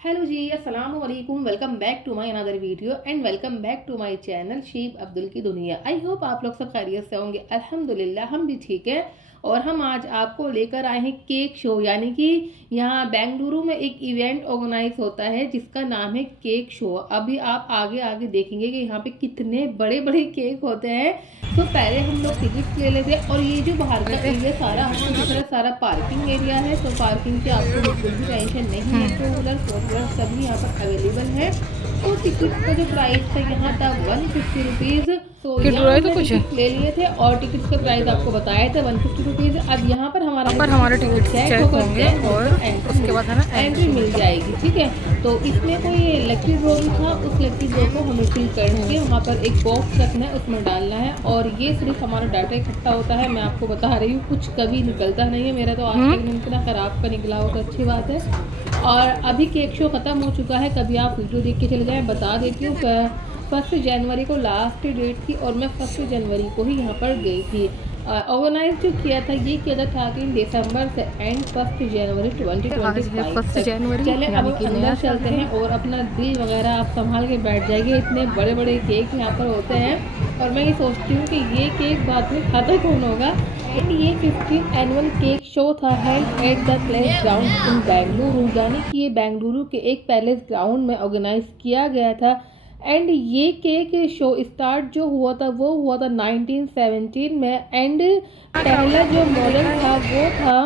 Hello ji, अस्सलाम वालेकुम। Welcome back to my another video and welcome back to my channel chef Abdul की दुनिया। I hope आप लोग सब खैरियत से होंगे। अल्हम्दुलिल्लाह हम भी ठीक है। और हम आज आपको लेकर आए हैं केक शो, यानी कि यहाँ बेंगलुरु में एक इवेंट ऑर्गेनाइज होता है जिसका नाम है केक शो। अभी आप आगे आगे देखेंगे कि यहाँ पे कितने बड़े बड़े केक होते हैं। तो पहले हम लोग टिकट ले लेते हैं। और ये जो बाहर का एरिया सारा आपको दिख रहा है, सारा पार्किंग एरिया है। तो पार्किंग की आपको बिल्कुल भी टेंशन नहीं है। टू व्हीलर फोर व्हीलर सभी यहाँ पर अवेलेबल है। तो टिकट का जो प्राइस था यहाँ था 150 रुपीज़। तो यहाँ हमने टिकट ले लिए थे और टिकट का प्राइस आपको बताया था 150 रुपीज़। अब यहाँ पर हमारा टिकट चेक होंगे और उसके बाद हमें एंट्री मिल जाएगी। ठीक है, तो इसमें कोई लकी ड्रॉ भी था। उस लकी ड्रॉ को हमें फिल करके वहाँ पर एक बॉक्स रखना है, उसमें डालना है। और ये सिर्फ हमारा डाटा इकट्ठा होता है। मैं आपको बता रही हूँ, कुछ कभी निकलता नहीं है। मेरा तो आज तक इतना ख़राब का निकला हो तो अच्छी बात है। और अभी केक शो ख़त्म हो चुका है। कभी आप वीडियो देख के चले जाएँ। बता देती हूँ, 1 जनवरी को लास्ट डेट थी और मैं 1 जनवरी को ही यहाँ पर गई थी। ऑर्गेनाइज जो किया था ये किया था 13 दिसंबर से एंड 1 जनवरी 2025 चले अब अंदर चलते हैं और अपना दिल वगैरह आप संभाल के बैठ जाएंगे। इतने बड़े बड़े केक यहाँ पर होते हैं और मैं ये सोचती हूँ कि ये केक बाद में खाता कौन होगा। एंड ये 15th एनुअल केक शो था held at the place ground in Bengaluru, यानी कि ये बेंगलुरु के एक पैलेस ग्राउंड में ऑर्गेनाइज किया गया था। एंड ये केक शो स्टार्ट जो हुआ था वो हुआ था 1917 में। एंड पहला जो मॉडल था वो था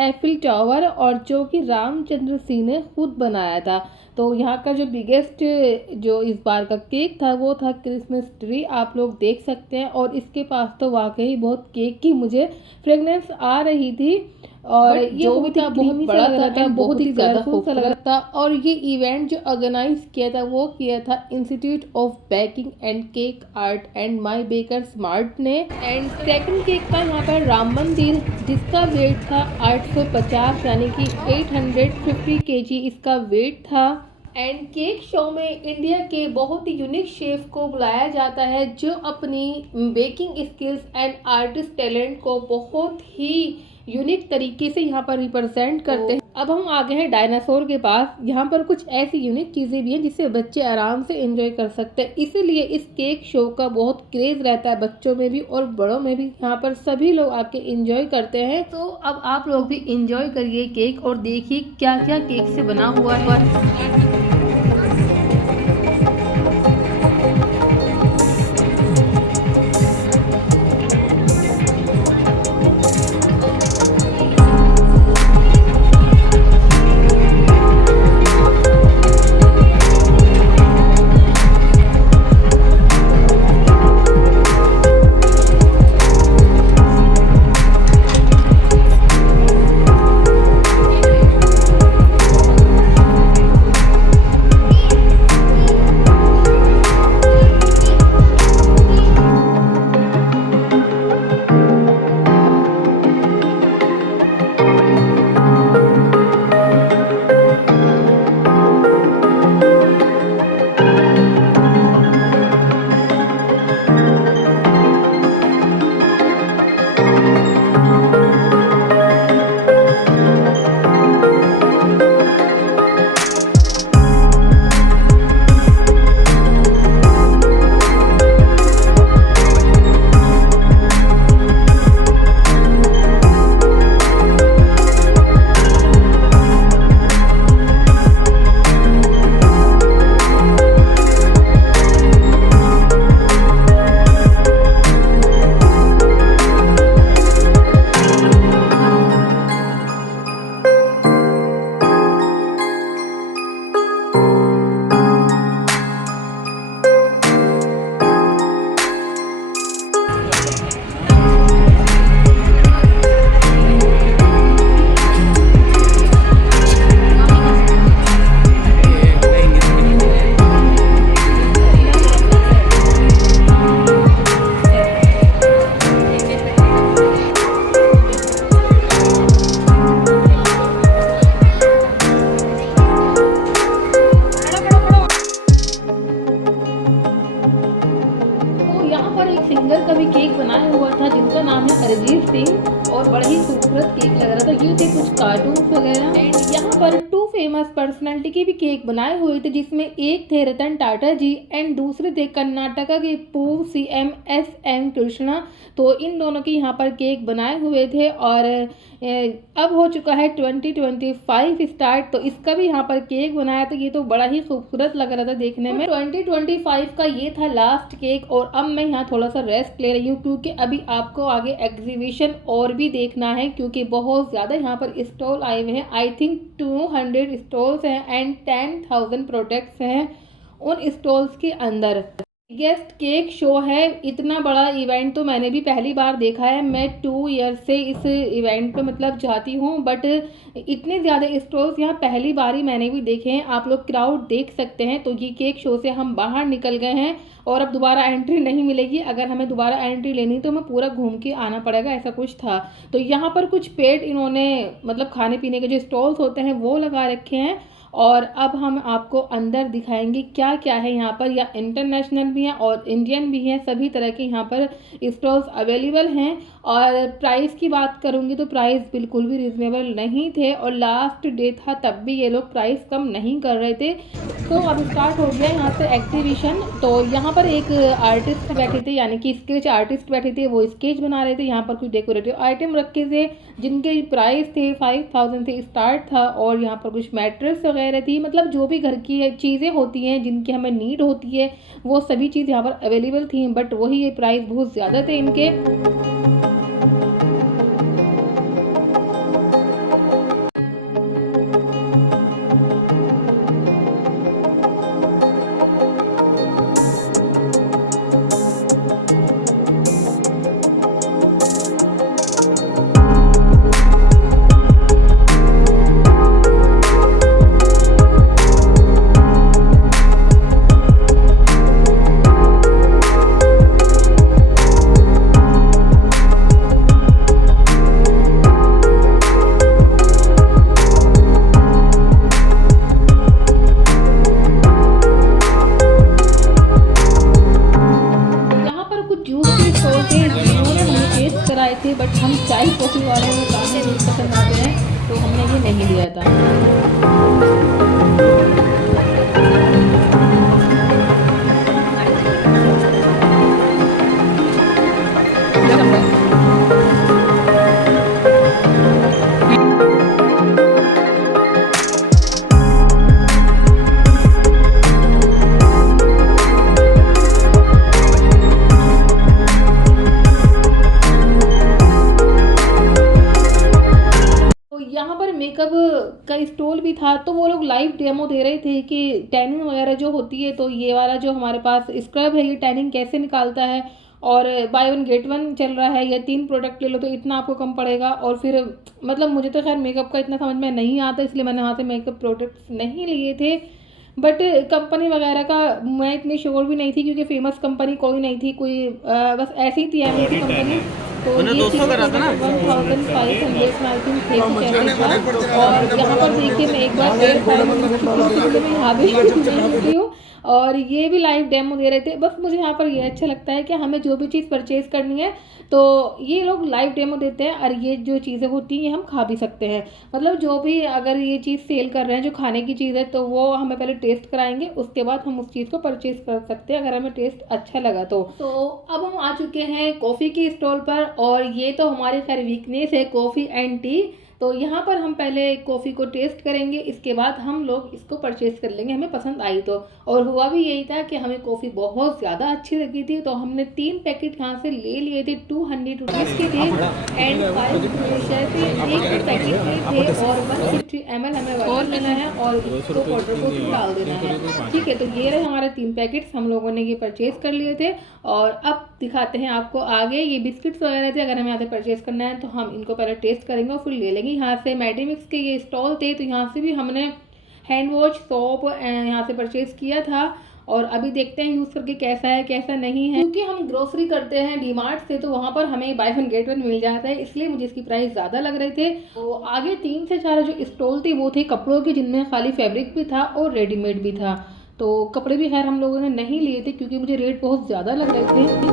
एफिल टावर, और जो कि रामचंद्र सिंह ने खुद बनाया था। तो यहाँ का जो बिगेस्ट जो इस बार का केक था वो था क्रिसमस ट्री, आप लोग देख सकते हैं। और इसके पास तो वाकई बहुत केक की मुझे फ्रेगनेंस आ रही थी। और जो भी था बहुत बड़ा था, बहुत ही ज़्यादा खूबसूरत था। और ये इवेंट जो ऑर्गेनाइज किया था वो किया था institute of baking and cake art and my baker smart ने। एंड सेकंड केक था यहाँ पर राम मंदिर, जिसका वेट था 850, यानी कि 850 kg इसका वेट था। एंड केक शो में इंडिया के बहुत ही यूनिक शेफ को बुलाया जाता है जो अपनी baking skills and artist talent को बहुत ही यूनिक तरीके से यहाँ पर रिप्रेजेंट करते हैं। अब हम आ गए हैं डायनासोर के पास। यहाँ पर कुछ ऐसी यूनिक चीज़ें भी हैं जिससे बच्चे आराम से एंजॉय कर सकते हैं। इसीलिए इस केक शो का बहुत क्रेज रहता है, बच्चों में भी और बड़ों में भी। यहाँ पर सभी लोग आके एंजॉय करते हैं। तो अब आप लोग भी एंजॉय करिए केक और देखिए क्या क्या केक से बना हुआ है। सिंगर का भी केक बनाया हुआ था जिनका नाम है अरिजीत सिंह, और बड़ा ही खूबसूरत केक लग रहा था। ये थे कुछ कार्टून्स वगैरह। एंड यहाँ पर 2 फेमस पर्सनालिटी के भी केक बनाए हुए थे, जिसमें एक थे रतन टाटा जी एंड दूसरे थे कर्नाटका के पूर्व सीएम एस.एन. कृष्णा। तो इन दोनों के यहाँ पर केक बनाए हुए थे और अब हो चुका है 2025 स्टार्ट, तो इसका भी यहाँ पर केक बनाया था। ये तो बड़ा ही खूबसूरत लग रहा था देखने में। 2025 का ये था लास्ट केक और अब मैं यहाँ थोड़ा सा रेस्ट ले रही हूँ क्योंकि अभी आपको आगे एग्जीबिशन और भी देखना है, क्योंकि बहुत ज़्यादा यहाँ पर स्टॉल आए हुए हैं। आई थिंक 200 स्टॉल्स हैं एंड 10,000 प्रोडक्ट्स हैं उन स्टॉल्स के अंदर। बिगेस्ट केक शो है, इतना बड़ा इवेंट तो मैंने भी पहली बार देखा है। मैं 2 ईयर से इस इवेंट पे मतलब जाती हूँ, बट इतने ज़्यादा स्टॉल्स यहाँ पहली बार ही मैंने भी देखे हैं। आप लोग क्राउड देख सकते हैं। तो ये केक शो से हम बाहर निकल गए हैं और अब दोबारा एंट्री नहीं मिलेगी। अगर हमें दोबारा एंट्री लेनी तो हमें पूरा घूम के आना पड़ेगा, ऐसा कुछ था। तो यहाँ पर कुछ पेड इन्होंने मतलब खाने पीने के जो स्टॉल्स होते हैं वो लगा रखे हैं और अब हम आपको अंदर दिखाएंगे क्या क्या है यहाँ पर। या इंटरनेशनल भी हैं और इंडियन भी हैं, सभी तरह के यहाँ पर स्टॉल्स अवेलेबल हैं। और प्राइस की बात करूँगी तो प्राइस बिल्कुल भी रिजनेबल नहीं थे और लास्ट डे था तब भी ये लोग प्राइस कम नहीं कर रहे थे। तो अब स्टार्ट हो गया यहाँ से एग्जीबिशन। तो यहाँ पर एक आर्टिस्ट बैठे थे, यानी कि स्केच आर्टिस्ट बैठे थे, वो स्केच बना रहे थे। यहाँ पर कुछ डेकोरेटिव आइटम रखे थे जिनके प्राइस थे 5,000 से स्टार्ट था और यहाँ पर कुछ मैट्रेस वगैरह थी। मतलब जो भी घर की चीज़ें होती हैं जिनकी हमें नीड होती है वो सभी चीज़ यहाँ पर अवेलेबल थी, बट वही ये प्राइस बहुत ज़्यादा थे इनके। कराए थे, बट हम चाय कॉफ़ी वाले को काफ़ी दूर पसंद आते हैं तो हमने ये नहीं लिया था। मेकअप का स्टॉल भी था, तो वो लोग लाइव डेमो दे रहे थे कि टैनिंग वगैरह जो होती है, तो ये वाला जो हमारे पास स्क्रब है ये टैनिंग कैसे निकालता है और बाय 1 गेट 1 चल रहा है। या 3 प्रोडक्ट ले लो तो इतना आपको कम पड़ेगा। और फिर मतलब मुझे तो खैर मेकअप का इतना समझ में नहीं आता, इसलिए मैंने वहाँ से मेकअप प्रोडक्ट्स नहीं लिए थे। बट कंपनी वगैरह का मैं इतनी श्योर भी नहीं थी क्योंकि फेमस कंपनी कोई नहीं थी, कोई बस ऐसी थी एमएनसी कंपनी। तो ये 1500 में आई थिंक थे कुछ ऐसे। और यहाँ पर देखिए मैं एक बार मैं यहाँ भी हूँ और ये भी लाइव डेमो दे रहे थे। बस मुझे यहाँ पर ये अच्छा लगता है कि हमें जो भी चीज़ परचेज़ करनी है तो ये लोग लाइव डेमो देते हैं और ये जो चीज़ें होती हैं ये हम खा भी सकते हैं। मतलब जो भी अगर ये चीज़ सेल कर रहे हैं जो खाने की चीज़ है तो वो हमें पहले टेस्ट कराएंगे, उसके बाद हम उस चीज़ को परचेज़ कर सकते हैं अगर हमें टेस्ट अच्छा लगा तो। अब हम आ चुके हैं कॉफ़ी की स्टॉल पर और ये तो हमारी खैर वीकनेस है कॉफ़ी एंड टी। तो यहाँ पर हम पहले कॉफ़ी को टेस्ट करेंगे, इसके बाद हम लोग इसको परचेज़ कर लेंगे हमें पसंद आई तो। और हुआ भी यही था कि हमें कॉफ़ी बहुत ज़्यादा अच्छी लगी थी तो हमने 3 पैकेट यहाँ से ले लिए थे। 200 रुपीज़ के थे एंड 5 से एक पैकेट में थे और 150 ml हमें और लेना है और इसको वाटर को डाल देना है। ठीक है, तो ये रहे हमारे 3 पैकेट्स, हम लोगों ने ये परचेज़ कर लिए थे। और अब दिखाते हैं आपको आगे। ये बिस्किट्स वगैरह थे, अगर हमें यहाँ से परचेज़ करना है तो हम इनको पहले टेस्ट करेंगे और फिर ले लेंगे। यहाँ से मेडिमिक्स के ये स्टॉल थे तो यहाँ से भी हमने हैंड वॉश सोप यहाँ से परचेज़ किया था और अभी देखते हैं यूज़ करके कैसा है कैसा नहीं है। क्योंकि हम ग्रोसरी करते हैं डीमार्ट से तो वहाँ पर हमें बाय 1 गेट 1 मिल जाता है, इसलिए मुझे इसकी प्राइस ज़्यादा लग रहे थे। तो आगे 3 से 4 जो स्टॉल थे वो थे कपड़ों के, जिनमें खाली फैब्रिक भी था और रेडीमेड भी था। तो कपड़े भी खैर हम लोगों ने नहीं लिए थे क्योंकि मुझे रेट बहुत ज़्यादा लग रहे थे।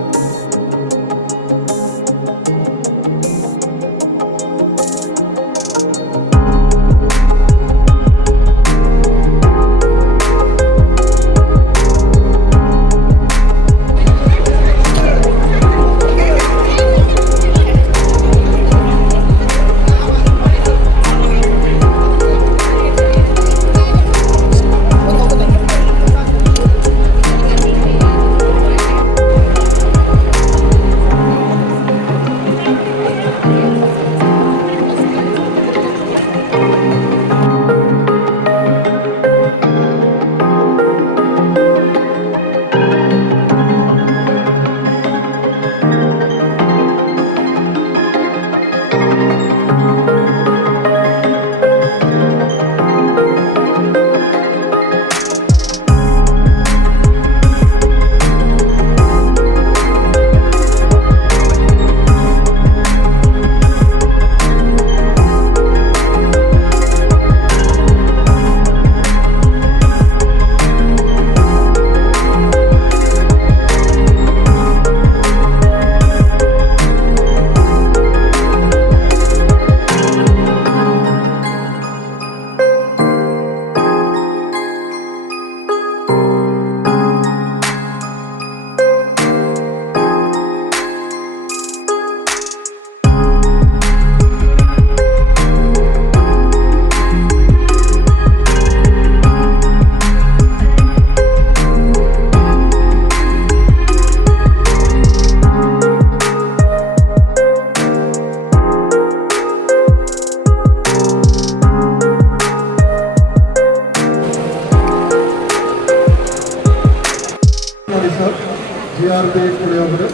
GRB ಪುಳಿಯೋಗರೆ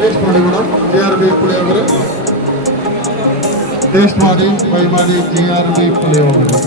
ಟೇಸ್ಟ್ ಮಾಡಿ ಮೇಡಮ್. GRB ಪುಳಿಯೋಗರೆ ಟೇಸ್ಟ್ ಮಾಡಿ, ಬೈ ಮಾಡಿ. GRB ಪುಳಿಯೋಗರೆ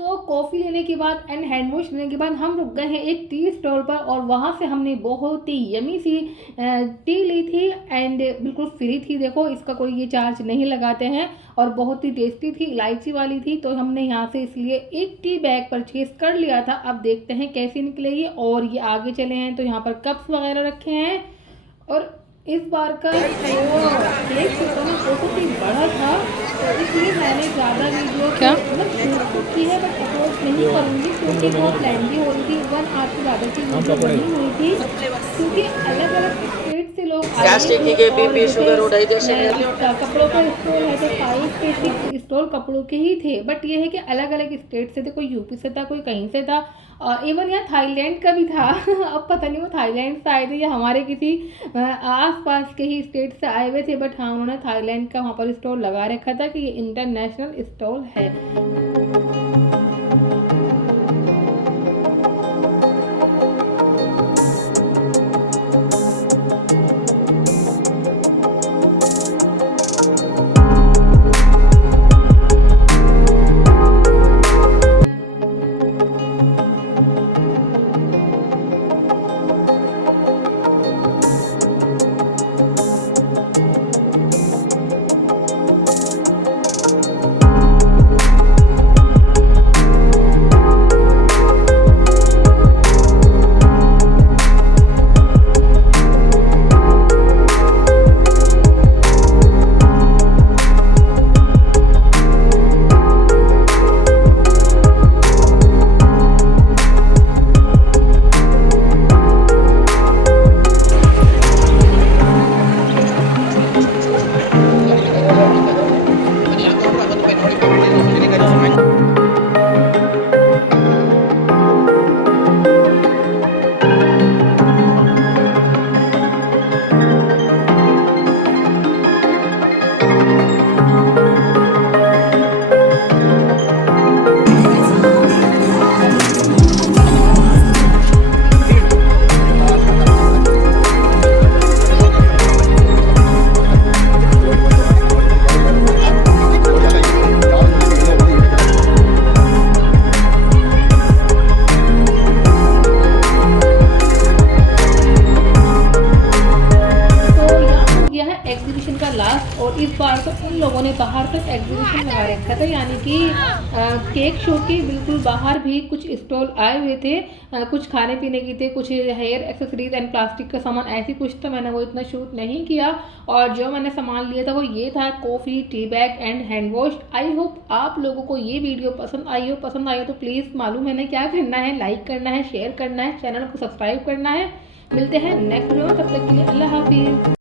तो कॉफ़ी लेने के बाद एंड हैंड वॉश लेने के बाद हम रुक गए हैं एक टी स्टॉल पर और वहाँ से हमने बहुत ही यमी सी टी ली थी एंड बिल्कुल फ्री थी। देखो इसका कोई ये चार्ज नहीं लगाते हैं और बहुत ही टेस्टी थी, इलायची वाली थी। तो हमने यहाँ से इसलिए एक टी बैग परचेज़ कर लिया था। अब देखते हैं कैसी निकलेगी। और ये आगे चले हैं तो यहाँ पर कप्स वगैरह रखे हैं और इस बार का जो केक था ना बहुत ही बड़ा था, तो इसलिए मैंने ज़्यादा वीडियो क्या? मतलब शूट तो की है बट अपलोड नहीं करूँगी क्योंकि बहुत लेंथी हो रही थी। 1 आवर से ज़्यादा की वीडियो बनी हुई थी क्योंकि अलग अलग स्टेट से लोग आए गैस्ट्रिक थे के और बीपी जैसे शुगर उठाई दे कपड़ों का स्टॉल है तो 5 से 6 स्टॉल कपड़ों के ही थे। बट ये है कि अलग अलग स्टेट से थे, कोई यूपी से था, कोई कहीं से था, इवन यहाँ थाईलैंड का भी था। अब पता नहीं वो थाईलैंड से आए थे या हमारे किसी आस पास के ही स्टेट से आए हुए थे। बट हाँ उन्होंने थाईलैंड का वहाँ पर स्टॉल लगा रखा था कि ये इंटरनेशनल स्टॉल है। एग्जीबिशन का लास्ट और इस बार तो उन लोगों ने बाहर तक एग्जीबिशन लगा रखा था, यानी कि केक शो के बिल्कुल बाहर भी कुछ स्टॉल आए हुए थे। कुछ खाने पीने की थे, कुछ हेयर एक्सेसरीज एंड प्लास्टिक का सामान ऐसी कुछ था। मैंने वो इतना शूट नहीं किया और जो मैंने सामान लिया था वो ये था coffee, tea bag and hand wash. I hope आप लोगों को ये वीडियो पसंद आई हो। पसंद आई हो तो प्लीज़ मालूम है ना क्या करना है, लाइक करना है, शेयर करना है, चैनल को सब्सक्राइब करना है। मिलते हैं नेक्स्ट वीडियो में, तब तक के लिए अल्लाह हाफिज़।